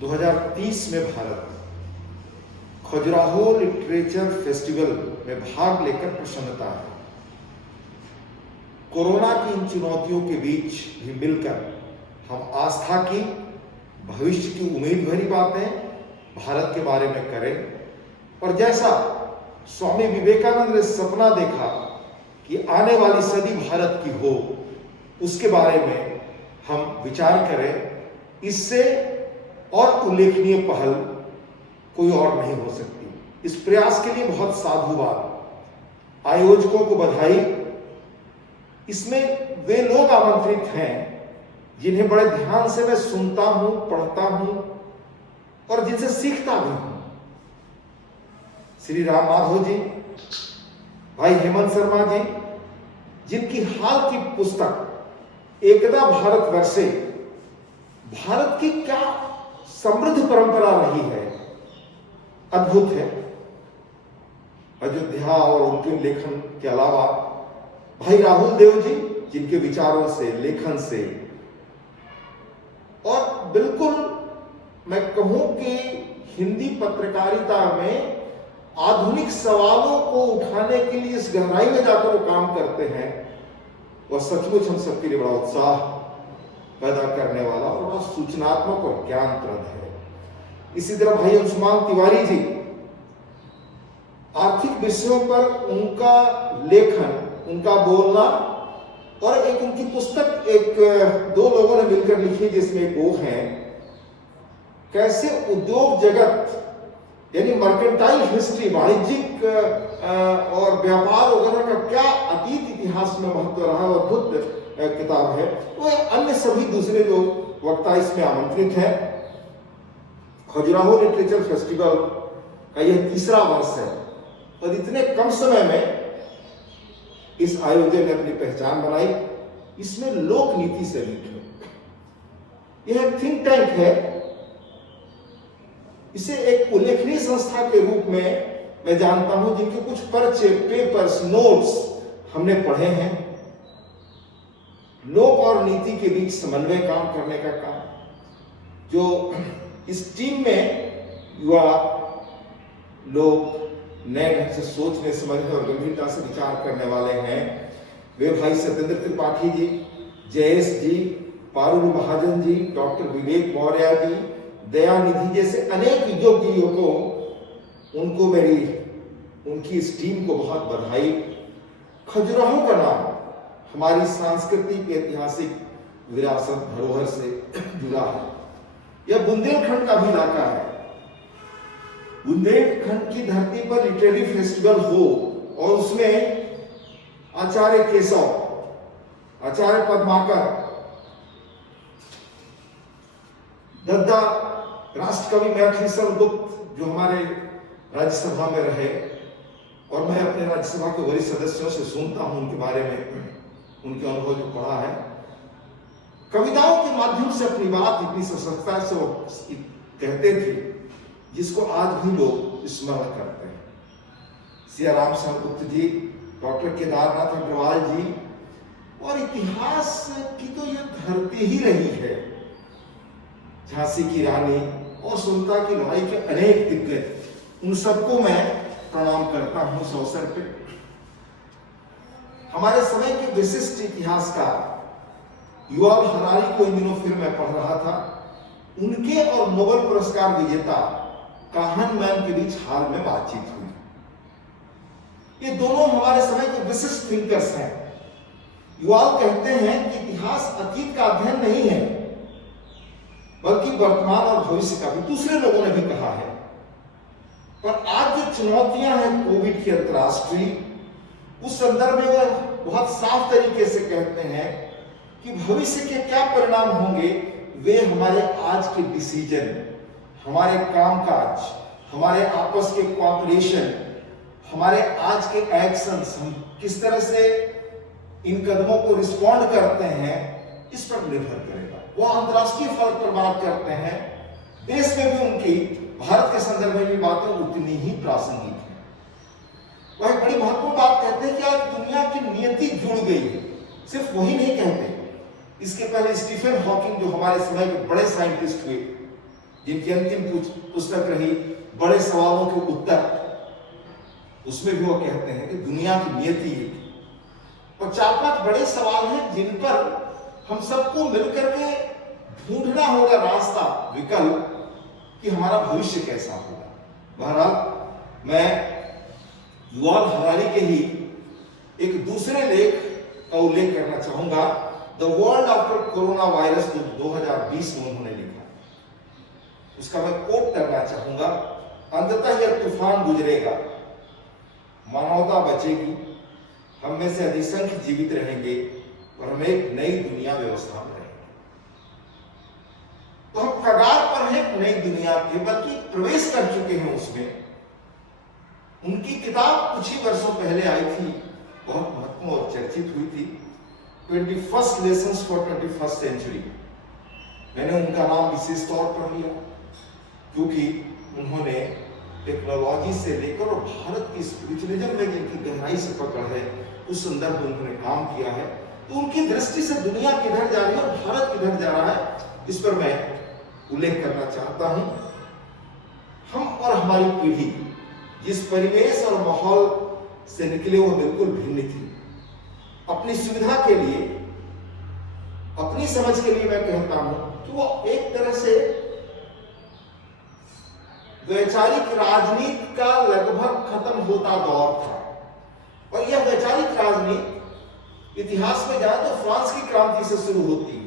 2030 में Bharat Khajuraho literature festival में भाग लेकर प्रसन्नता है। कोरोना की इन चुनौतियों के बीच भी मिलकर हम आस्था की, भविष्य की उम्मीद भरी बातें भारत के बारे में करें और जैसा स्वामी विवेकानंद ने सपना देखा कि आने वाली सदी भारत की हो, उसके बारे में हम विचार करें। इससे और उल्लेखनीय पहल कोई और नहीं हो सकती। इस प्रयास के लिए बहुत साधुवाद, आयोजकों को बधाई। इसमें वे लोग आमंत्रित हैं जिन्हें बड़े ध्यान से मैं सुनता हूं, पढ़ता हूं और जिनसे सीखता भी हूं। श्री राम माधव जी, भाई हेमंत शर्मा जी, जिनकी हाल की पुस्तक एकदा भारतवर्षे, भारत की क्या समृद्ध परंपरा रही है, अद्भुत है। अयोध्या और उनके लेखन के अलावा भाई राहुल देव जी, जिनके विचारों से, लेखन से, और बिल्कुल मैं कहूं कि हिंदी पत्रकारिता में आधुनिक सवालों को उठाने के लिए इस गहराई में जाकर वो काम करते हैं, वह सचमुच हम सबके लिए बड़ा उत्साह पैदा करने वाला और बड़ा सूचनात्मक और ज्ञानप्रद है। इसी तरह भाई अंशुमान तिवारी जी, आर्थिक विषयों पर उनका लेखन, उनका बोलना, और एक उनकी पुस्तक दो लोगों ने मिलकर लिखी जिसमें वो है कैसे उद्योग जगत यानी मर्केंटाइल हिस्ट्री, वाणिज्यिक और व्यापार वगैरह का क्या अतीत इतिहास में महत्व रहा है, अद्भुत किताब है। वो अन्य सभी दूसरे जो वक्ता इसमें आमंत्रित हैं। खजुराहो लिटरेचर फेस्टिवल का यह तीसरा वर्ष है और इतने कम समय में इस आयोजन ने अपनी पहचान बनाई। इसमें लोक नीति से लिखे, यह एक थिंक टैंक है। इसे एक उल्लेखनीय संस्था के रूप में मैं जानता हूं, जिनके कुछ पर्चे, पेपर्स, नोट्स हमने पढ़े हैं। लोक और नीति के बीच समन्वय काम करने का काम, जो इस टीम में युवा लोग नए ढंग से सोचने, समझने और गंभीरता से विचार करने वाले हैं, वे भाई सत्येंद्र त्रिपाठी जी, जयेश जी, पारुल महाजन जी, डॉक्टर विवेक मौर्य जी, दयानिधि जैसे अनेक योग्य युवकों, उनको उनकी इस टीम को बहुत बधाई। खजुराहो का नाम हमारी सांस्कृतिक ऐतिहासिक विरासत धरोहर से जुड़ा है। यह बुंदेलखंड का भी इलाका है। बुंदेलखंड की धरती पर लिटरेरी फेस्टिवल हो और उसमें आचार्य केशव, आचार्य पद्माकर, दद्दा, राष्ट्रकवि मैथिली गुप्त, जो हमारे राज्यसभा में रहे, और मैं अपने राज्यसभा के वरिष्ठ सदस्यों से सुनता हूं उनके बारे में, उनके अनुभव जो पढ़ा है, कविताओं के माध्यम से अपनी बात इतनी सशक्तता से वो कहते थे जिसको आज भी लोग स्मरण करते हैं। सिया राम गुप्त जी, डॉक्टर केदारनाथ अग्रवाल जी, और इतिहास की तो ये धरती ही रही है। झांसी की रानी और सुनता की लड़ाई के अनेक दिग्गज, उन सबको मैं प्रणाम करता हूं इस अवसर पे। हमारे समय के विशिष्ट इतिहासकार युवा हरारी को इन दिनों फिर मैं पढ़ रहा था, उनके और नोबेल पुरस्कार विजेता काहनमैन के बीच हाल में बातचीत हुई। ये दोनों हमारे समय के विशिष्ट थिंकर्स हैं। युवाल कहते हैं कि इतिहास अतीत का अध्ययन नहीं है, बल्कि वर्तमान और भविष्य का भी। दूसरे लोगों ने भी कहा है। पर आज जो चुनौतियां हैं कोविड की अंतर्राष्ट्रीय, उस संदर्भ में वह बहुत साफ तरीके से कहते हैं कि भविष्य के क्या परिणाम होंगे, वे हमारे आज के डिसीजन, हमारे कामकाज, हमारे आपस के कोऑपरेशन, हमारे आज के एक्शंस, हम किस तरह से इन कदमों को रिस्पॉन्ड करते हैं, इस पर निर्भर करेगा। वो अंतर्राष्ट्रीय फल पर बात करते हैं, देश में भी उनकी, भारत के संदर्भ में भी बातें उतनी ही प्रासंगिक हैं। वह एक बड़ी महत्वपूर्ण बात कहते हैं कि आज दुनिया की नियति जुड़ गई है। सिर्फ वही नहीं कहते, इसके पहले स्टीफन हॉकिंग, जो हमारे समय के बड़े साइंटिस्ट हुए, जिनकी अंतिम पुस्तक रही बड़े सवालों के उत्तर, उसमें भी वो कहते हैं कि दुनिया की नियति एक, और 4-5 बड़े सवाल हैं जिन पर हम सबको मिलकर के ढूंढना होगा रास्ता, विकल्प, कि हमारा भविष्य कैसा होगा। बहरहाल मैं युवाल हरारी के ही एक दूसरे लेख का उल्लेख करना चाहूंगा, the world after corona virus, जो 2020 में उन्होंने लिखा, उसका मैं कोट करना चाहूंगा। अंततः यह तूफान गुजरेगा, मानवता बचेगी, हम में से अधिसंख्य जीवित रहेंगे और हम एक नई दुनिया व्यवस्था में रहेंगे। तो हम कगार पर हैं नई दुनिया के, बल्कि प्रवेश कर चुके हैं उसमें। उनकी किताब कुछ ही वर्षों पहले आई थी, बहुत महत्वपूर्ण और चर्चित हुई थी, 21st Lessons for 21st Century। मैंने उनका नाम विशेष तौर पर लिया क्योंकि उन्होंने टेक्नोलॉजी से लेकर और भारत की स्पिरिचुअलिज्म में जिनकी गहराई से पकड़ है, उस संदर्भ में उन्होंने काम किया है। तो उनकी दृष्टि से दुनिया किधर जा रही है और भारत किधर जा रहा है, इस पर मैं उल्लेख करना चाहता हूं। हम और हमारी पीढ़ी जिस परिवेश और माहौल से निकले वो बिल्कुल भिन्न थी। अपनी सुविधा के लिए, अपनी समझ के लिए मैं कहता हूं कि वो एक तरह से वैचारिक राजनीति का लगभग खत्म होता दौर था। और यह वैचारिक राजनीति इतिहास में जाए तो फ्रांस की क्रांति से शुरू होती है।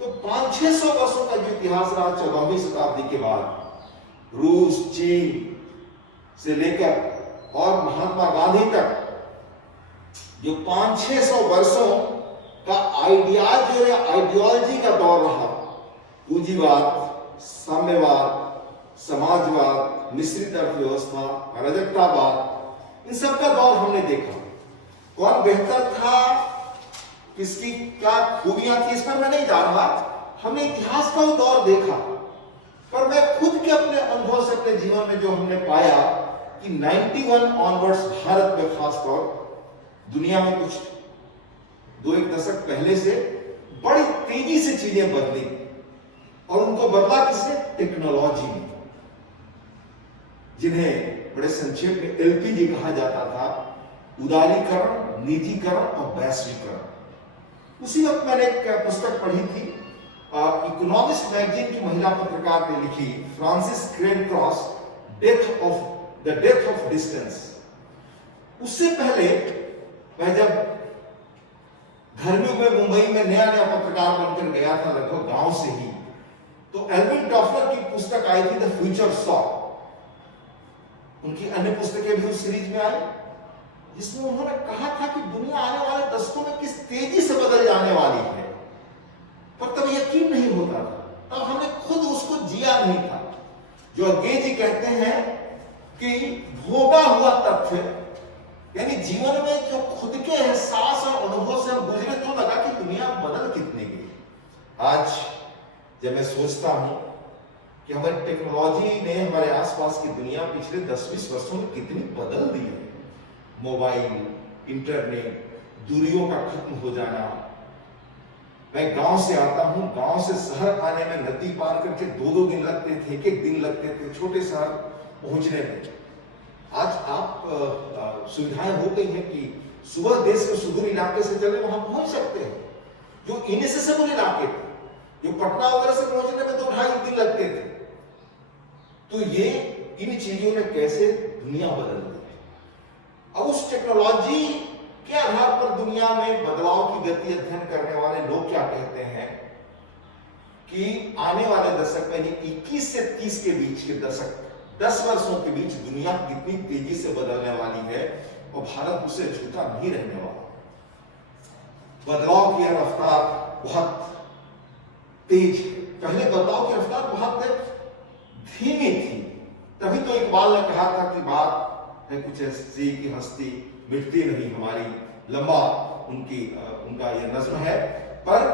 तो 500-600 वर्षों का जो इतिहास रहा 14वीं शताब्दी के बाद, रूस, चीन से लेकर और महात्मा गांधी तक, जो 500-600 वर्षों का आइडियोलॉजी का दौर रहा, पूंजीवाद, साम्यवाद, समाजवाद, मिश्रित अर्थव्यवस्था, अराजकतावाद, इन सब का दौर हमने देखा। कौन बेहतर था, किसकी क्या खूबियां थी, इस पर मैं नहीं जा रहा। हमने इतिहास का वो दौर देखा, पर मैं खुद के अपने अनुभव से, अपने जीवन में जो हमने पाया कि 91 ऑनवर्ड्स भारत में खासतौर, दुनिया में कुछ 2-1 दशक पहले से बड़ी तेजी से चीजें बदली, और उनको बदला किसने? टेक्नोलॉजी ने, जिन्हें बड़े संक्षेप में एलपीजी कहा जाता था, उदारीकरण, निजीकरण और वैश्वीकरण। उसी वक्त मैंने एक पुस्तक पढ़ी थी, इकोनॉमिस्ट मैगजीन की महिला पत्रकार ने लिखी, Francis Cairncross, the death of distance. उससे पहले मैं जब धर्मियों में मुंबई में नया पत्रकार बनकर गया था, लगभग गांव से ही, तो एल्विन टॉफलर की पुस्तक आई थी, द फ्यूचर सॉ। उनकी अन्य पुस्तकें भी उस सीरीज में आई, जिसमें उन्होंने कहा था कि दुनिया आने वाले दशकों में किस तेजी से बदल जाने वाली है, पर तब यकीन नहीं होता था, तब हमने खुद उसको जिया नहीं था। जो अज्ञे जी कहते हैं कि भोगा हुआ तथ्य, यानी जीवन में जो खुद के एहसास और अनुभव से हम गुजरे, तो लगा कि दुनिया बदल कितनी गई। आज जब मैं सोचता हूं कि हमारी टेक्नोलॉजी ने हमारे आसपास की दुनिया पिछले 10-20 वर्षों में कितनी बदल दी है, मोबाइल, इंटरनेट, दूरियों का खत्म हो जाना। मैं गांव से आता हूं, गांव से शहर आने में नदी पार करके 2-2 दिन लगते थे, 1-1 दिन लगते थे छोटे शहर पहुंचने में। आज आप सुविधाएं हो गई हैं कि सुबह देश के सुदूर इलाके से चले वहां पहुंच सकते हैं। जो इनएसेसिबल इलाके थे, जो पटना वगैरह से पहुंचने में 2-2.5 दिन लगते थे, तो ये इन चीजों ने कैसे दुनिया बदल दी। अब उस टेक्नोलॉजी के आधार पर दुनिया में बदलाव की गति अध्ययन करने वाले लोग क्या कहते हैं कि आने वाले दशक में 21 से 30 के बीच के दशक, 10 वर्षों के बीच दुनिया कितनी तेजी से बदलने वाली है, और भारत उसे छूता नहीं रहने वाला। बदलाव की रफ्तार बहुत तेज है। पहले बदलाव की रफ्तार बहुत धीमी थी। तभी तो इकबाल ने कहा था कि बात है कुछ ऐसी की हस्ती मिटती नहीं हमारी, लंबा उनका यह नज्म है। पर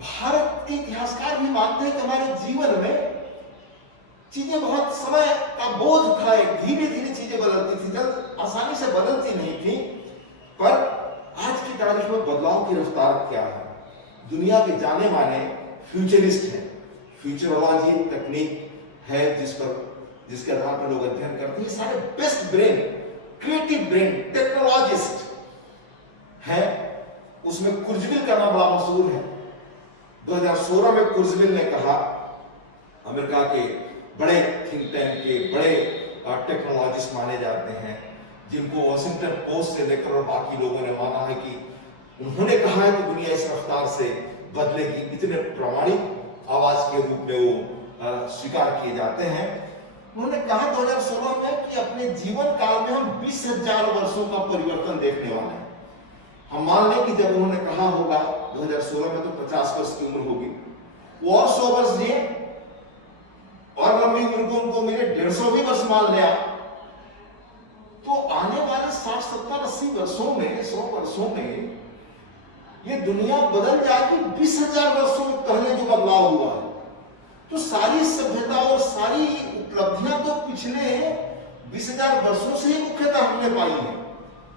भारत के इतिहासकार भी मानते हैं कि हमारे जीवन में चीजें बहुत समय का बोध था, धीरे धीरे चीजें बदलती थी, जल्द आसानी से बदलती नहीं थी। पर आज की तारीख में बदलाव की रफ्तार क्या है? दुनिया के जाने माने फ्यूचरिस्ट हैं, फ्यूचरोलॉजी तकनीक है जिसके आधार पर लोग अध्ययन करते हैं। ये सारे best brain, creative brain, technologist हैं। उसमें कुर्जविल का नाम बड़ा मशहूर है। 2016 में कुर्जविल ने कहा, अमेरिका के बड़े थिंक टैंक के बड़े टेक्नोलॉजिस्ट माने जाते हैं, जिनको वॉशिंगटन पोस्ट से लेकर और बाकी लोगों ने माना है कि उन्होंने कहा है कि दुनिया इस रफ्तार से बदलेगी। इतने प्रामाणिक आवाज के रूप में वो स्वीकार किए जाते हैं। उन्होंने कहा 2016 में कि अपने जीवन काल में हम 20,000 वर्षों का परिवर्तन देखने वाले हैं। हम मान लें कि जब उन्होंने कहा होगा 2016 में तो 50 वर्ष की उम्र होगी, वो और 100 वर्ष जिए और लंबी उम्र को उनको मिले 150 भी वर्ष मान लिया, तो आने वाले 60, 70, 80 वर्षों में, 100 वर्षों में ये दुनिया बदल जाएगी। 20,000 वर्षों में पहले जो बदलाव हुआ है, तो सारी सभ्यता और सारी उपलब्धियां तो पिछले 20,000 वर्षों से ही मुख्यतः हमने पाई है।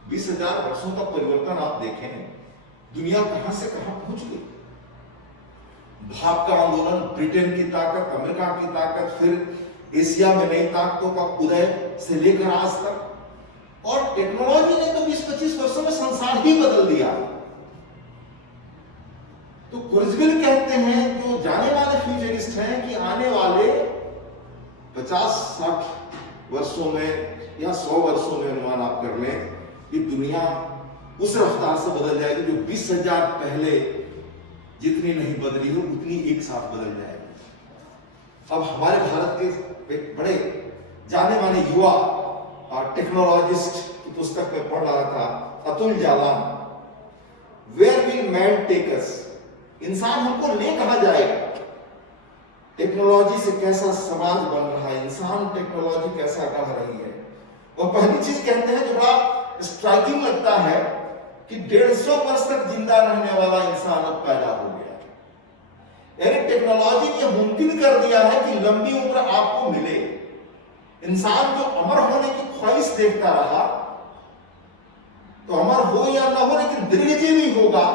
20,000 वर्षों का परिवर्तन आप देखें, दुनिया कहां से कहां पहुंच गई। भाप का आंदोलन, ब्रिटेन की ताकत, अमेरिका की ताकत, फिर एशिया में नई ताकतों का उदय से लेकर आज तक, और टेक्नोलॉजी ने तो 20-25 वर्षों में संसार ही बदल दिया। तो कुर्जविल कहते हैं, जो जाने वाले फ्यूचरिस्ट हैं, कि आने वाले 50-60 वर्षों में या 100 वर्षों में अनुमान आप कर लें कि दुनिया उस रफ्तार से बदल जाएगी जो 20,000 पहले जितनी नहीं बदली हो उतनी एक साथ बदल जाएगी। अब हमारे भारत के एक बड़े जाने माने युवा टेक्नोलॉजिस्ट की पुस्तक में पढ़ रहा था, Atul Jalan, where will man take us, इंसान हमको ले कहां जाएगा। टेक्नोलॉजी से कैसा समाज बन रहा है, इंसान टेक्नोलॉजी कैसा गढ़ रही है। और पहली चीज कहते हैं जो बड़ा स्ट्राइकिंग लगता है कि 150 वर्ष तक जिंदा रहने वाला इंसान अब पैदा हो गया। यानी टेक्नोलॉजी ने मुमकिन कर दिया है कि लंबी उम्र आपको मिले। इंसान जो अमर होने की ख्वाहिश देखता रहा, तो अमर हो या ना हो लेकिन दीर्घजीवी होगा,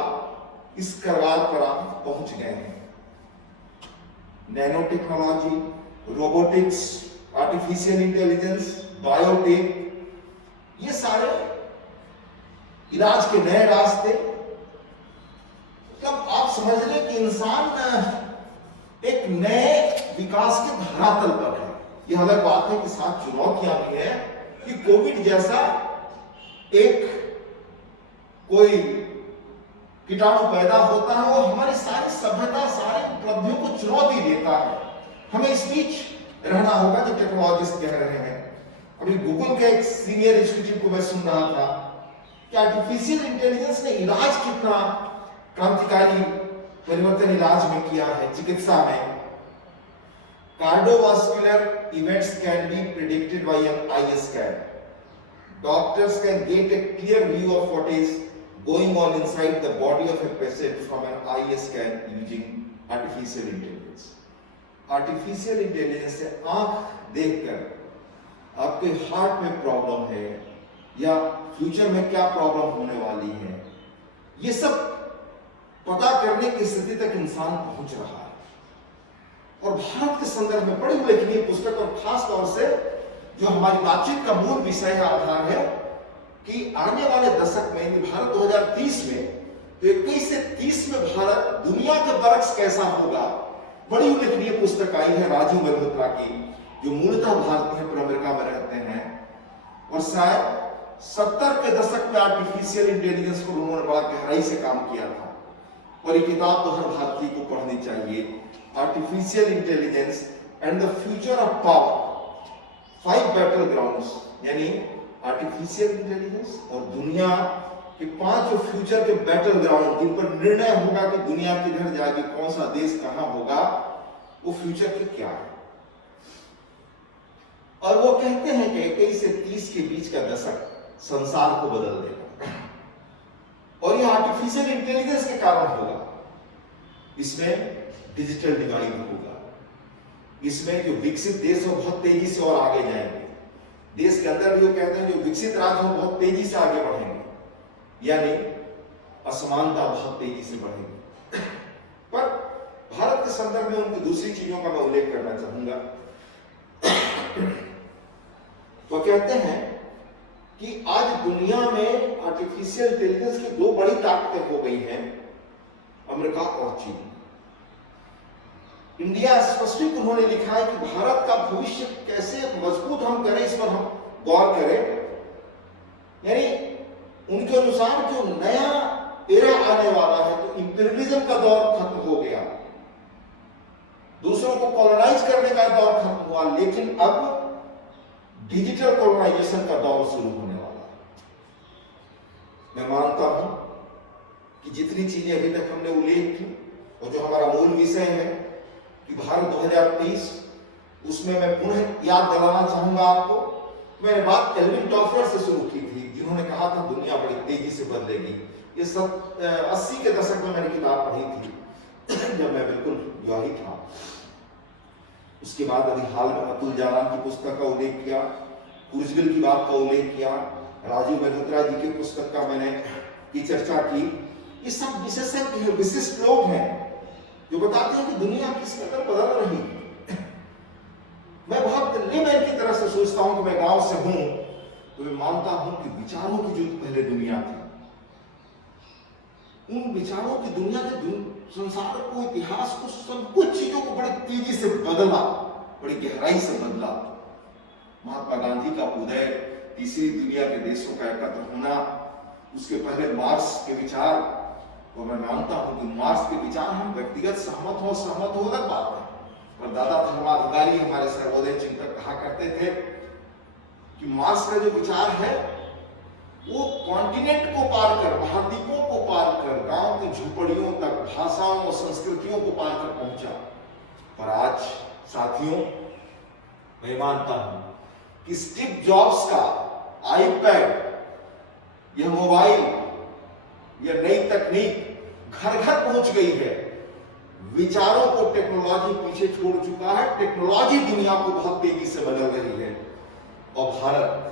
इस कगार पर आप पहुंच गए हैं। Nano technology, robotics, artificial intelligence, biotech, ये सारे इलाज के नए रास्ते। तब आप समझ लें कि इंसान एक नए विकास के धरातल पर है। यह अलग बात है कि साथ चुनौतियां भी है कि कोविड जैसा एक कोई कीटाणु पैदा होता है, वो हमारी सारी सभ्यता, सारी उपलब्धियों को चुनौती देता है। हमें इस बीच रहना होगा, जो टेक्नोलॉजिस्ट कह रहे हैं। अभी गूगल के एक सीनियर एग्जीक्यूटिव को मैं सुन रहा था कि आर्टिफिशियल इंटेलिजेंस ने इलाज कितना क्रांतिकारी परिवर्तन इलाज में किया है, चिकित्सा में। Cardiovascular events can be predicted by an eye scan. Doctors can get a clear view of what is going on inside the body of a patient from an eye scan using artificial intelligence. Artificial intelligence से आंख देखकर आपके heart में problem है या future में क्या problem होने वाली है, ये सब पता करने की स्थिति तक इंसान पहुंच रहा है। और भारत के संदर्भ में बड़ी उल्लेखनीय पुस्तक, और खास तौर से जो हमारी बातचीत का मूल विषय है, आधार है कि आने वाले दशक में, भारत 2030 में, तो 21 से 30 में भारत दुनिया के बरक्स कैसा होगा। बड़ी उल्लेखनीय पुस्तक आई है राजीव मल्होत्रा की, जो मूलतः भारतीय पर अमेरिका में रहते हैं, और शायद 70 के दशक में आर्टिफिशियल इंटेलिजेंस पर उन्होंने बड़ा गहराई से काम किया था। और ये किताब तो हर भारतीय को पढ़नी चाहिए, artificial intelligence and the future of power, 5 battle grounds, यानी आर्टिफिशियल इंटेलिजेंस और दुनिया के 5 फ्यूचर के बैटल ग्राउंड, जिन पर निर्णय होगा कि दुनिया किधर जाएगी, कौन सा देश कहां होगा, वो फ्यूचर के क्या है। और वो कहते हैं कि 21 से 30 के बीच का दशक संसार को बदल देगा, और ये आर्टिफिशियल इंटेलिजेंस के कारण होगा। इसमें डिजिटल डिवाइड होगा, इसमें जो विकसित देश है बहुत तेजी से और आगे जाएंगे। देश के अंदर भी वो कहते हैं जो विकसित राज्य हो बहुत तेजी से आगे बढ़ेंगे, यानी असमानता बहुत तेजी से बढ़ेगी। पर भारत के संदर्भ में उनकी दूसरी चीजों का मैं उल्लेख करना चाहूंगा। वो कहते हैं कि आज दुनिया में आर्टिफिशियल इंटेलिजेंस की दो बड़ी ताकतें हो गई हैं, अमेरिका और चीन। इंडिया स्पेसिफिक उन्होंने लिखा है कि भारत का भविष्य कैसे मजबूत हम करें, इस पर हम गौर करें। यानी उनके अनुसार जो नया एरा आने वाला है, तो इंपीरियलिज्म का दौर खत्म हो गया, दूसरों को कॉलोनाइज करने का दौर खत्म हुआ, लेकिन अब डिजिटल कॉलोनाइजेशन का दौर शुरू होने वाला है। मैं मानता हूं कि जितनी चीजें अभी तक हमने उल्लेख की और जो हमारा मूल विषय है कि भारत 2023, उसमें मैं पुनः याद दिलाना चाहूंगा आपको। मैंने बात केल्विन टॉफलर से शुरू की थी, जिन्होंने कहा था दुनिया बड़ी तेजी से बदलेगी। ये 80 के दशक में मैंने किताब पढ़ी थी जब मैं बिल्कुल युवा ही था। उसके बाद अभी हाल में अतुल जारान की पुस्तक का उल्लेख किया, कुरुजगिल की बात का उल्लेख किया, राजीव मल्होत्रा जी की पुस्तक का मैंने की चर्चा की। ये सब विशेषज्ञ हैं, विशिष्ट लोग हैं जो बताते हैं कि दुनिया किस कदर बदल रही है। मैं बहुत लेमैन की तरह से सोचता हूं कि मैं गांव से हूं, तो मैं मानता हूं कि विचारों की जो पहले दुनिया थी, उन विचारों की दुनिया के संसार को, इतिहास को, सब कुछ चीजों को बड़ी तेजी से बदला, बड़ी गहराई से बदला। महात्मा गांधी का उदय, तीसरी दुनिया के देशों का एकत्र होना, उसके पहले मार्क्स के विचार, और मैं मानता हूं कि मार्क्स के विचार हम व्यक्तिगत सहमत हो अलग बात है, और दादा धर्माधिकारी हमारे सर्वोदय चिंतक कहा करते थे कि मार्क्स का जो विचार है वो कॉन्टिनेंट को पार कर, महाद्वीपों को पार कर, गांव की झोपड़ियों तक, भाषाओं और संस्कृतियों को पार कर पहुंचा। पर आज साथियों, मैं मानता हूं कि स्टीव जॉब्स का आईपैड, यह मोबाइल, यह नई तकनीक घर घर पहुंच गई है। विचारों को टेक्नोलॉजी पीछे छोड़ चुका है, टेक्नोलॉजी दुनिया को बहुत तेजी से बदल रही है, और भारत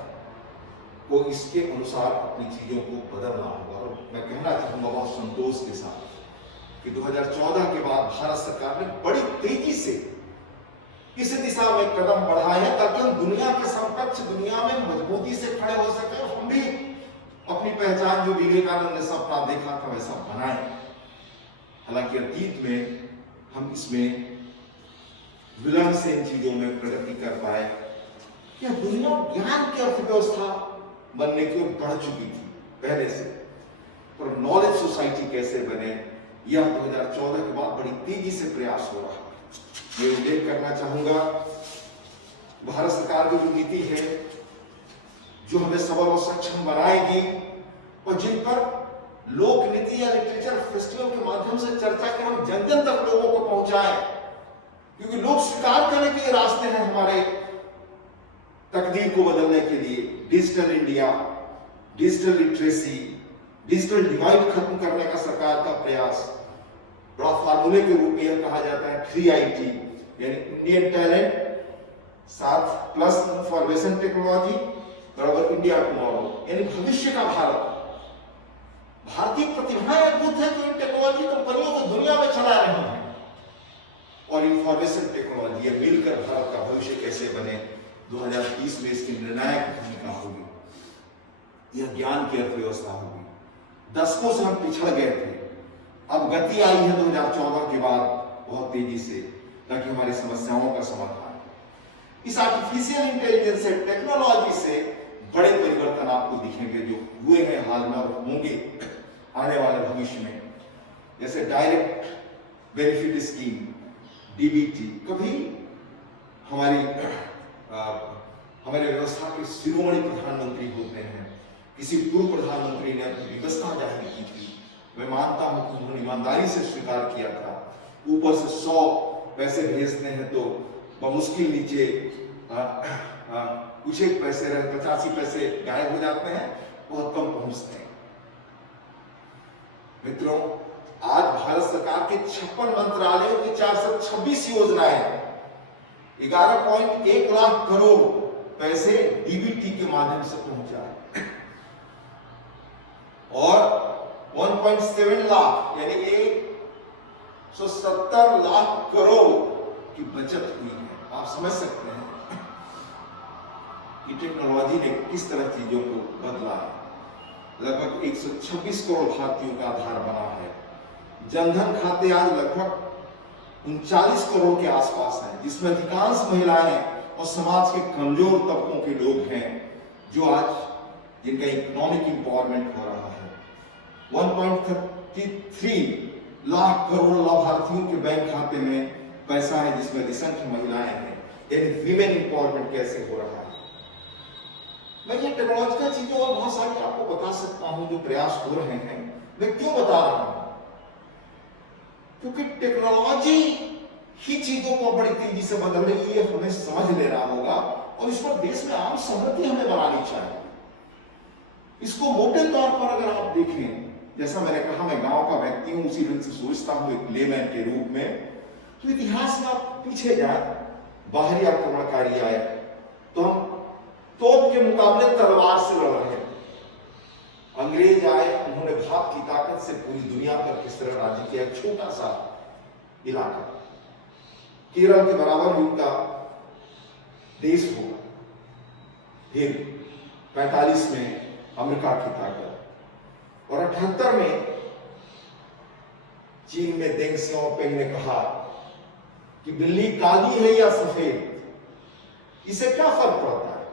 को इसके अनुसार अपनी चीजों को बदलना होगा। और मैं कहना चाहूंगा बहुत संतोष के साथ कि 2014 के बाद भारत सरकार ने बड़ी तेजी से इस दिशा में कदम बढ़ाए हैं, ताकि हम दुनिया के समकक्ष, दुनिया में मजबूती से खड़े हो सके, हम भी अपनी पहचान जो विवेकानंद ने सपना देखा था वैसा बनाए। हालांकि अतीत में हम इसमें विलंब से इन चीजों में प्रगति कर पाए। यह दुनिया ज्ञान की अर्थव्यवस्था बनने की ओर बढ़ चुकी थी पहले से, पर नॉलेज सोसाइटी कैसे बने, यह 2014 के बाद बड़ी तेजी से प्रयास हो रहा है। मैं उल्लेख करना चाहूंगा भारत सरकार की जो नीति है, जो हमें सबल और सक्षम बनाएगी, और जिन पर लोक नीति या लिटरेचर फेस्टिवल के माध्यम से चर्चा कर हम जन जन तक लोगों को पहुंचाएं, क्योंकि लोग स्वीकार करने के रास्ते हैं हमारे तकदीर को बदलने के लिए। Digital India, digital literacy, digital divide खत्म करने का सरकार का प्रयास, बड़ा फार्मूले के रूप में यह कहा जाता है 3IT, यानी इंडियन टैलेंट 7+ इंफॉर्मेशन टेक्नोलॉजी बराबर इंडिया टुमारो, यानी भविष्य का भारत। भारतीय प्रतिभाएं अद्भुत है जो इन टेक्नोलॉजी कंपनियों को दुनिया में चला रही हैं, और इंफॉर्मेशन टेक्नोलॉजी, ये मिलकर भारत का भविष्य कैसे बने, 2030 में इसकी निर्णायक भूमिका होगी। यह ज्ञान की अर्थव्यवस्था होगी। दशकों से हम पिछड़ गए थे, अब गति आई है 2014 के बाद बहुत तेजी से, ताकि हमारी समस्याओं का समाधान। इस आर्टिफिशियल इंटेलिजेंस से, टेक्नोलॉजी से बड़े परिवर्तन आपको दिखेंगे, जो हुए हैं हाल में और होंगे आने वाले भविष्य में। जैसे डायरेक्ट बेनिफिट स्कीम, DBT, कभी हमारे व्यवस्था के शिरोमणि प्रधानमंत्री होते हैं, किसी पूर्व प्रधानमंत्री ने अपनी व्यवस्था जारी की थी। मैं मानता हूं कि उन्होंने ईमानदारी से स्वीकार किया था। ऊपर से 100 पैसे भेजते हैं तो बमुश्किल नीचे कुछ एक पैसे रहे, 85 पैसे गायब हो जाते हैं, बहुत कम पहुंचते हैं। मित्रों, आज भारत सरकार के 56 मंत्रालयों की 426 योजनाएं, 11.1 लाख करोड़ पैसे DBT के माध्यम से पहुंचा है, और 1.7 लाख यानी 170 लाख करोड़ की बचत हुई है। आप समझ सकते हैं कि टेक्नोलॉजी ने किस तरह चीजों को बदला है। लगभग 126 करोड़ भारतीयों का आधार बना है। जनधन खाते आज लगभग 39 करोड़ के आसपास हैं, जिसमें अधिकांश महिलाएं और समाज के कमजोर तबकों के लोग हैं, जो आज जिनका इकोनॉमिक इंपावरमेंट हो रहा है। 1.33 लाख करोड़ लाभार्थियों के बैंक खाते में पैसा है, जिसमें असंख्य महिलाएं हैं। यानी विमेन इंपावरमेंट कैसे हो रहा है। मैं ये टेक्नोलॉजिकल चीजों और बहुत सारी आपको बता सकता हूं जो प्रयास हो रहे हैं। मैं क्यों बता रहा हूं? क्योंकि टेक्नोलॉजी ही चीजों को बड़ी तेजी से बदल रही है, हमें समझ लेना होगा और इस पर देश में आम सहमति हमें बनानी चाहिए। इसको मोटे तौर पर अगर आप देखें, जैसा मैंने कहा मैं गांव का व्यक्ति हूं, उसी ढंग से सोचता हूं एक लेमैन के रूप में, तो इतिहास में आप पीछे जाए, बाहरी आक्रमणकारी आए तो हम तोप के मुकाबले तलवार से लड़ रहे थे। अंग्रेज आए, उन्होंने भाप की ताकत से पूरी दुनिया पर किस तरह राज्य किया। एक छोटा सा इलाका केरल के बराबर ही उनका देश होगा। फिर 45 में अमेरिका की ताकत और 78 में चीन में देंग सियाओपिंग ने कहा कि बिल्ली काली है या सफेद, इसे क्या फर्क पड़ता है,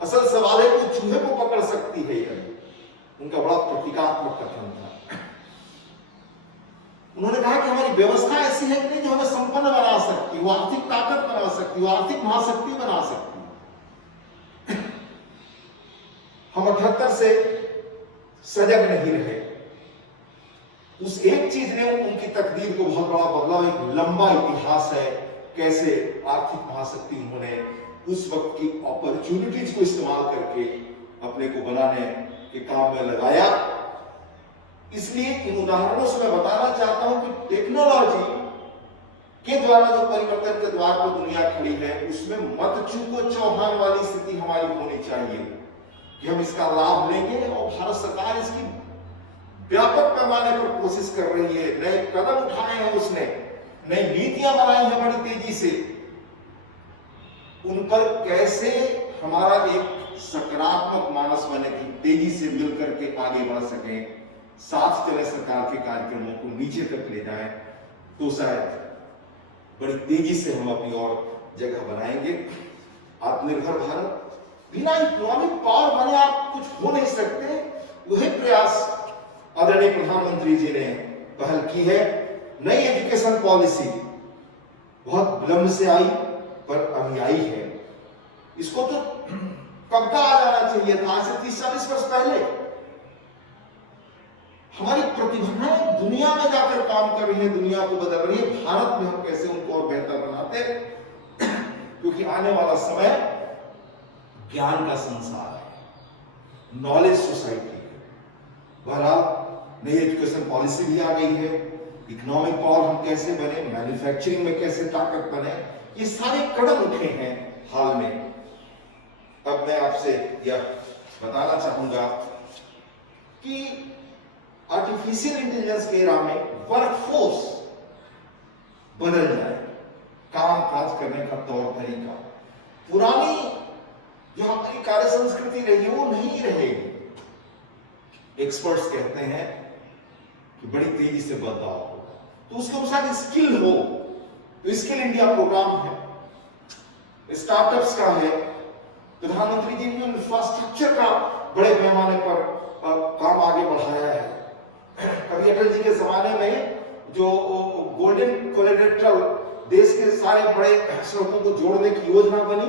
असल सवाल है कि चूहे को पकड़ सकती है या नहीं। उनका बड़ा प्रतीकात्मक कथन था। उन्होंने कहा कि हमारी व्यवस्था ऐसी है कि नहीं जो हमें संपन्न बना सकती, वो आर्थिक ताकत बना सकती, वो आर्थिक महाशक्ति बना सकती। हम 78 से सजग नहीं रहे। उस एक चीज ने उनकी तकदीर को बहुत बड़ा बदला। एक लंबा इतिहास है कैसे आर्थिक महाशक्ति उन्होंने उस वक्त की अपॉर्चुनिटीज को इस्तेमाल करके अपने को बनाने के काम में लगाया। इसलिए इन उदाहरणों से मैं बताना चाहता हूं कि टेक्नोलॉजी के द्वारा जो परिवर्तन के द्वार पर दुनिया खड़ी है, उसमें मत चूको चौहान वाली स्थिति हमारी होनी चाहिए कि हम इसका लाभ लेंगे। और भारत सरकार इसकी व्यापक पैमाने पर कोशिश कर रही है, नए कदम उठाए हैं, उसने नई नीतियां बनाई हैं बड़ी तेजी से। उन पर कैसे हमारा एक सकारात्मक मानस बने की तेजी से मिलकर के आगे बढ़ सके, साथ चले सरकार के कार्यक्रमों को नीचे तक ले जाएं, तो शायद बड़ी तेजी से हम अपनी और जगह बनाएंगे। आत्मनिर्भर भारत बिना इकोनॉमिक पावर बने आप कुछ हो नहीं सकते। वही प्रयास आदरणीय प्रधानमंत्री जी ने पहल की है। नई एजुकेशन पॉलिसी बहुत विलंब से आई पर अभी आई है। इसको तो कब का आ जाना चाहिए था, आज से 30-40 वर्ष पहले। हमारी प्रतिभाएं दुनिया में जाकर काम कर रही है, दुनिया को बदल रही है। भारत में हम कैसे उनको और बेहतर बनाते, क्योंकि आने वाला समय ज्ञान का संसार है, नॉलेज सोसाइटी है। बहरहाल नई एजुकेशन पॉलिसी भी आ गई है। इकोनॉमिक पावर हम कैसे बने, मैन्युफैक्चरिंग में कैसे ताकत बने, ये सारे कदम उठे हैं हाल में। अब मैं आपसे यह बताना चाहूंगा कि आर्टिफिशियल इंटेलिजेंस के एरा में वर्कफोर्स बदल जाए, काम काज करने का तौर तरीका, पुरानी जो हमारी कार्य संस्कृति रही वो नहीं रहेगी। एक्सपर्ट्स कहते हैं कि बड़ी तेजी से बदलाव होगा, तो उसके अनुसार स्किल हो। तो स्किल इंडिया प्रोग्राम है, स्टार्टअप्स का है। प्रधानमंत्री जी ने इंफ्रास्ट्रक्चर का बड़े पैमाने पर काम आगे बढ़ाया है। कभी अटल जी के जमाने में जो गोल्डन कोलेट्रल देश के सारे बड़े सड़कों को जोड़ने की योजना बनी,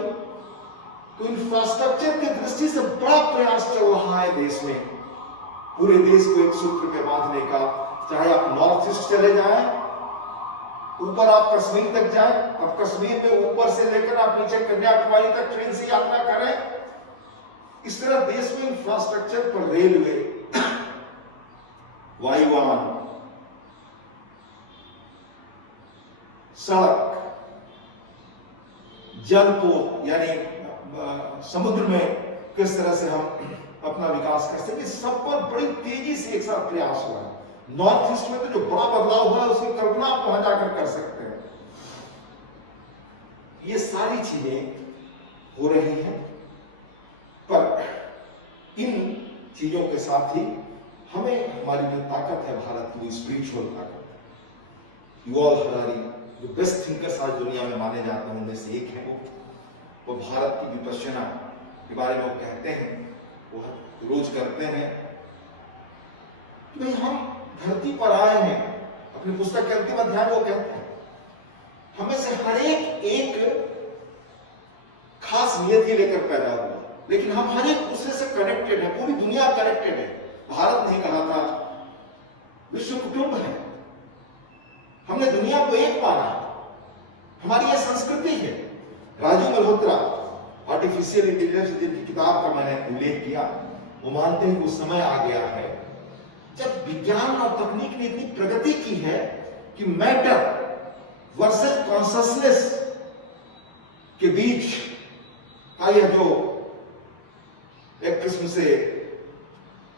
तो इंफ्रास्ट्रक्चर की दृष्टि से बड़ा प्रयास चल रहा है देश में, पूरे देश को एक सूत्र में बांधने का। चाहे आप नॉर्थ ईस्ट चले जाएं, ऊपर आप कश्मीर तक जाएं, अब कश्मीर में ऊपर से लेकर आप नीचे कन्याकुमारी तक ट्रेन से यात्रा करें। इस तरह देश में इंफ्रास्ट्रक्चर पर रेलवे, वायुयान, सड़क, जलपोत यानी समुद्र में किस तरह से हम अपना विकास कर सके, सब पर बड़ी तेजी से एक साथ प्रयास हुआ है। नॉर्थ ईस्ट में तो जो बड़ा बदलाव हुआ है उसकी कल्पना आप वहां जाकर कर सकते हैं। ये सारी चीजें हो रही हैं, पर इन चीजों के साथ ही हमें हमारी जो ताकत है भारत की, वो स्पिरिचुअल ताकत है। युval हरारी जो बेस्ट थिंकर्स आज दुनिया में माने जाते हैं उनमें से एक है, वो भारत की विपश्यना के बारे में वो कहते हैं, वो रोज करते हैं कि भाई हम धरती पर आए हैं, अपनी पुस्तक के अंतिम अध्याय में वो कहते हैं हमें से हर एक खास नियति लेकर पैदा हुआ, लेकिन हम हर एक दूसरे से कनेक्टेड है, पूरी दुनिया कनेक्टेड है। भारत ने कहा था विश्व कुटुंब है, हमने दुनिया को एक माना, हमारी यह संस्कृति है। राजू मल्होत्रा आर्टिफिशियल इंटेलिजेंस जिनकी किताब का मैंने उल्लेख किया, वो मानते हैं कि वो समय आ गया है जब विज्ञान और तकनीक ने इतनी प्रगति की है कि मैटर वर्सेस कॉन्शसनेस के बीच का यह जो एक किस्म से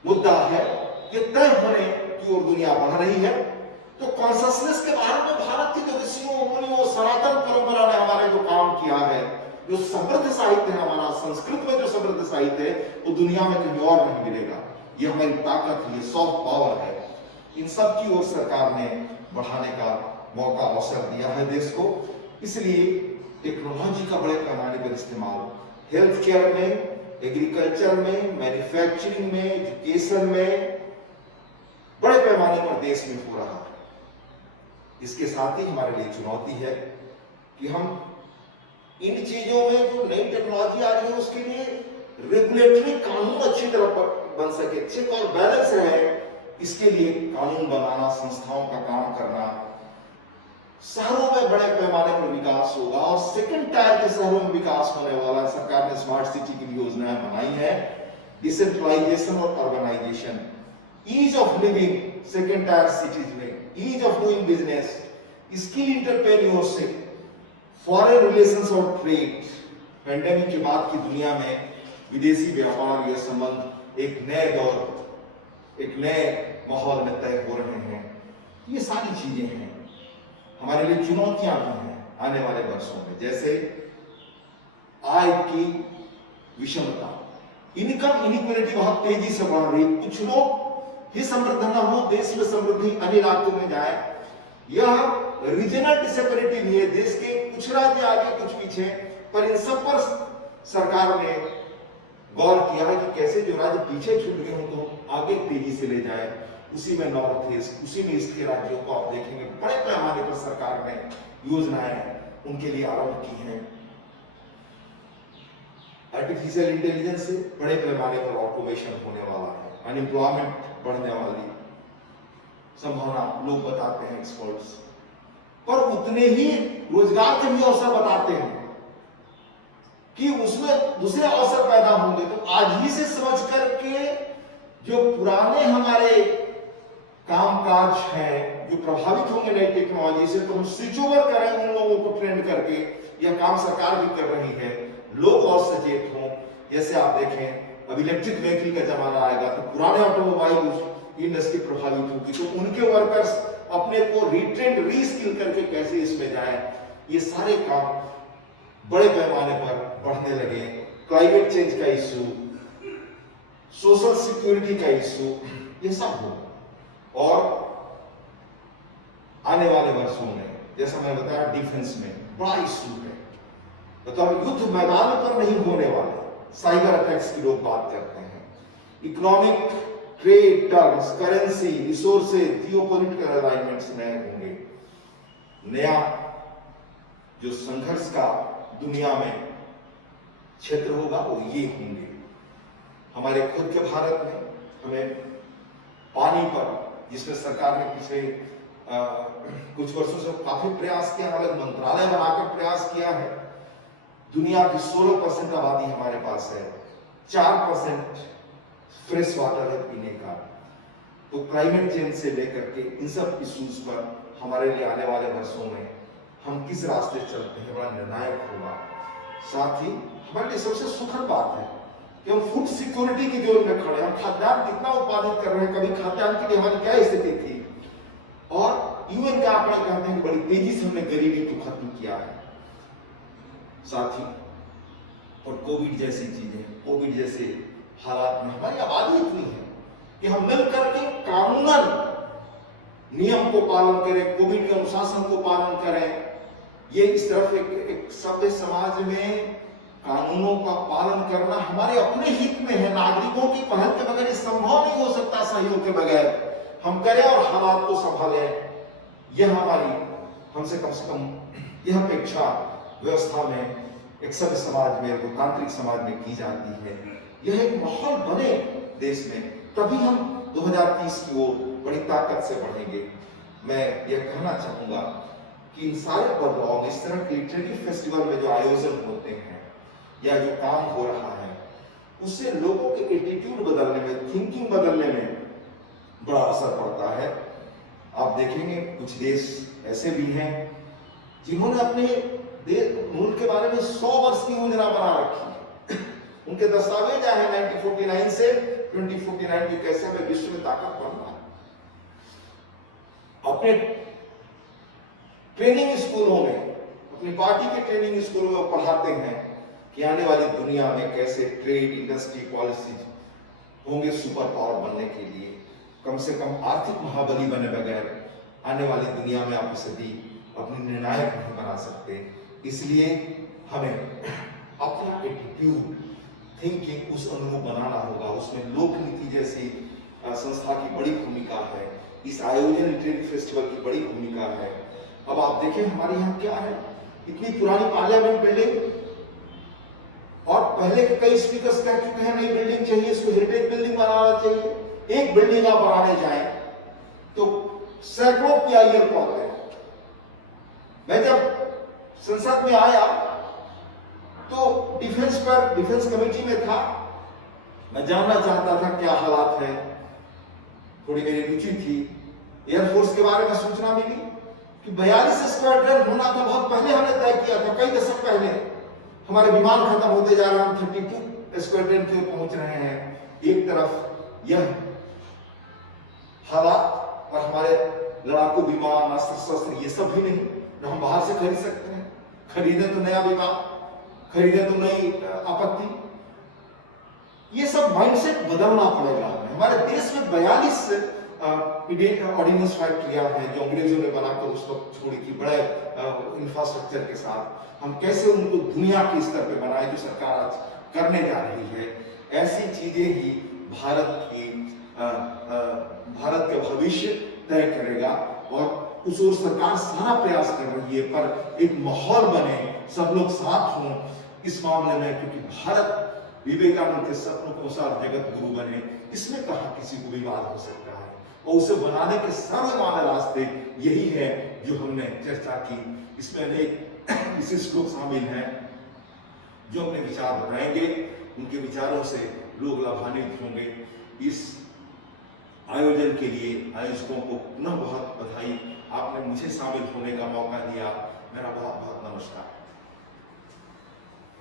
मुद्दा है, ये तय होने की ओर दुनिया बढ़ रही है। तो कॉन्शसनेस के बारे में भारत की जो ऋषियों मुनियों सनातन परंपरा ने हमारे जो काम किया है, जो समृद्ध साहित्य है हमारा, संस्कृत में जो समृद्ध साहित्य है, वो दुनिया में कहीं और नहीं मिलेगा। ये हमारी ताकत है, ये सॉफ्ट पावर है। इन सब की ओर सरकार ने बढ़ाने का मौका, अवसर दिया है देश को। इसलिए टेक्नोलॉजी का बड़े पैमाने पर इस्तेमाल हेल्थ केयर में, एग्रीकल्चर में, मैन्युफैक्चरिंग में, एजुकेशन में बड़े पैमाने पर देश में हो रहा है। इसके साथ ही हमारे लिए चुनौती है कि हम इन चीजों में जो नई टेक्नोलॉजी आ रही है उसके लिए रेगुलेटरी कानून अच्छी तरह बन सके, चेक और बैलेंस रहे, इसके लिए कानून बनाना, संस्थाओं का काम करना। शहरों में बड़े पैमाने पर विकास होगा और सेकंड टायर के शहरों में विकास होने वाला है। सरकार ने स्मार्ट सिटी की योजनाएं बनाई है, डिसेंट्रलाइजेशन और urbanisation, ease of living second tier cities में, ease of doing business, skill entrepreneurship, foreign relations और ट्रेड। पेंडेमिक के बाद की दुनिया में विदेशी व्यापार, यह संबंध एक नए दौर, एक नए माहौल में तय हो रहे हैं। ये सारी चीजें हैं, हमारे लिए चुनौतियां भी हैं आने वाले वर्षों में, जैसे आय की विषमता, इनकम इनइक्वालिटी बहुत तेजी से बढ़ रही। कुछ लोग ही समृद्ध न हो, देश में समृद्धि अन्य इलाकों में जाए। यह रीजनल डिसेपरेटी भी है, देश के कुछ राज्य आगे कुछ पीछे, पर इन सब पर सरकार ने गौर किया है कि कैसे जो राज्य पीछे छूट गए उनको आगे तेजी से ले जाए। उसी में नॉर्थ ईस्ट, उसी में ईस्ट के राज्यों को आप देखेंगे बड़े पैमाने पर सरकार ने योजनाएं उनके लिए आरंभ की हैं। आर्टिफिशियल इंटेलिजेंस से बड़े पैमाने पर ऑटोमेशन होने वाला है, अनएम्प्लॉयमेंट बढ़ने वाली संभावना लोग बताते हैं, एक्सपर्ट्स, पर उतने ही रोजगार के भी अवसर बताते हैं कि उसमें दूसरे अवसर पैदा होंगे। तो आज ही से समझ करके जो पुराने हमारे कामकाज हैं जो प्रभावित होंगे नई टेक्नोलॉजी से, तो हम स्विच ओवर करें उन लोगों को ट्रेंड करके। यह काम सरकार भी कर रही है, लोग और सचेत हों। जैसे आप देखें अब इलेक्ट्रिक व्हीकल का जमाना आएगा तो पुराने ऑटोमोबाइल इंडस्ट्री प्रभावित होगी, तो उनके वर्कर्स अपने को रिट्रेंड, रीस्किल करके कैसे इसमें जाए। ये सारे काम बड़े पैमाने पर बढ़ने लगे। क्लाइमेट चेंज का इश्यू, सोशल सिक्योरिटी का इश्यू, ये सब होगा। और आने वाले वर्षों में जैसा मैंने बताया डिफेंस में बड़ा इश्यू है, मतलब युद्ध मैदान पर नहीं होने वाले साइबर अटैक्स की लोग बात करते हैं। Economic, trade terms, currency, resources, geopolitical alignments नए होंगे। नया जो संघर्ष का दुनिया में क्षेत्र होगा वो ये होंगे। हमारे खुद के भारत में हमें पानी पर, जिसमें सरकार ने पिछले कुछ वर्षों से काफी प्रयास किया, अलग मंत्रालय बनाकर प्रयास किया है। दुनिया की 16% आबादी हमारे पास है, 4% फ्रेश वाटर है पीने का। तो क्लाइमेट चेंज से लेकर के इन सब इश्यूज पर हमारे लिए आने वाले वर्षों में हम किस रास्ते चलते हैं बड़ा निर्णायक होगा। साथ ही हमारे लिए सबसे सुखद बात है कि हम फूड सिक्योरिटी की जोर में खड़े हैं। हम खाद्यान्न कितना उत्पादित कर रहे हैं, कभी खाद्यान्न के लिए हमारी क्या स्थिति थी, और यूएन का आंकड़ा कहते हैं कि बड़ी तेजी से हमने गरीबी को खत्म किया है। साथ ही और कोविड जैसी चीजें, कोविड जैसे हालात में हमारी आबादी इतनी है कि हम मिल करके कानूनन नियम को पालन करें, कोविड के अनुशासन को पालन करें। ये इस तरफ एक सभ्य समाज में कानूनों का पालन करना हमारे अपने हित में है। नागरिकों की पहल के बगैर संभव नहीं हो सकता, सहयोग के बगैर हम करें और हालात को संभालें। यह हमारी हमसे कम यह अपेक्षा व्यवस्था में, एक सभ्य समाज में, लोकतांत्रिक समाज में की जाती है। यह एक माहौल बने देश में, तभी हम 2030 की ओर बड़ी ताकत से बढ़ेंगे। मैं यह कहना चाहूंगा कि इन सारे बदलाव, इस तरह के लिटरेरी फेस्टिवल में जो आयोजन होते हैं या जो काम हो रहा है, उससे लोगों के एटीट्यूड बदलने में, थिंकिंग बदलने में बड़ा असर पड़ता है। आप देखेंगे कुछ देश ऐसे भी हैं जिन्होंने अपने मुल्क के बारे में 100 वर्ष की योजना बना रखी है। उनके दस्तावेज आए हैं 1949 से 2049 की, कैसे हमें विश्व में ताकत बनना है। अपने ट्रेनिंग स्कूलों में, अपनी पार्टी के ट्रेनिंग स्कूलों में पढ़ाते हैं कि आने वाली दुनिया में कैसे ट्रेड, इंडस्ट्री, पॉलिसीज होंगे सुपर पावर बनने के लिए। कम से कम आर्थिक महाबली बने बगैर आने वाली दुनिया में आप सदी अपनी निर्णायक नहीं बना सकते। इसलिए हमें अपना एटीट्यूड, थिंकिंग उस अनुरूप बनाना होगा। उसमें लोक नीति जैसी संस्था की बड़ी भूमिका है, इस आयोजन लिटरेरी फेस्टिवल की बड़ी भूमिका है। अब आप देखें हमारे यहाँ क्या है, इतनी पुरानी पार्लियामेंट बिल्डिंग, और पहले के कई स्पीकर्स कह चुके हैं नई बिल्डिंग चाहिए, इसको हेरिटेज बिल्डिंग बनाना चाहिए। एक बिल्डिंग आप बनाने जाएं तो सैकड़ों पीआईएल पहुंचते हैं। मैं जब संसद में आया तो डिफेंस कमेटी में था, मैं जानना चाहता था क्या हालात है, थोड़ी मेरी रुचि थी। एयरफोर्स के बारे में सूचना मिली कि 42 स्क्वाड्रन होना था, बहुत पहले हमने तय किया था, कई दशक पहले। हमारे विमान खत्म होते जा रहे हैं, हम 32 स्क्वाड्रन की ओर पहुंच रहे हैं। एक तरफ यह हालात और हमारे लड़ाकू विमान, अस्त्र शस्त्र ये सब भी नहीं जो हम बाहर से खरीद सकते हैं। खरीदे तो नया विमान, खरीदे तो नई आपत्ति। ये सब माइंडसेट बदलना पड़ेगा हमें। हमारे देश में 42 ऑर्डिनेंस फैक्ट्रियां हैं जो अंग्रेजों ने बनाकर उस वक्त छोड़ी थी, बड़े इंफ्रास्ट्रक्चर के साथ। हम कैसे उनको दुनिया के स्तर पे बनाए, जो सरकार आज करने जा रही है। ऐसी चीजें ही भारत का भविष्य तय करेगा, और उस ओर सरकार सारा प्रयास कर रही है। पर एक माहौल बने, सब लोग साथ हों इस मामले में, क्योंकि भारत विवेकानंद के सपनों के अनुसार जगत गुरु बने, इसमें कहाँ किसी को विवाद हो सकता है। और उसे बनाने के सर्वमान्य रास्ते यही है जो हमने चर्चा की। इसमें अनेक विशिष्ट लोग शामिल हैं जो अपने विचार बताएंगे, उनके विचारों से लोग लाभान्वित होंगे। इस आयोजन के लिए आयोजकों को पुनः बहुत बधाई, आपने मुझे शामिल होने का मौका दिया। मेरा बहुत बहुत नमस्कार।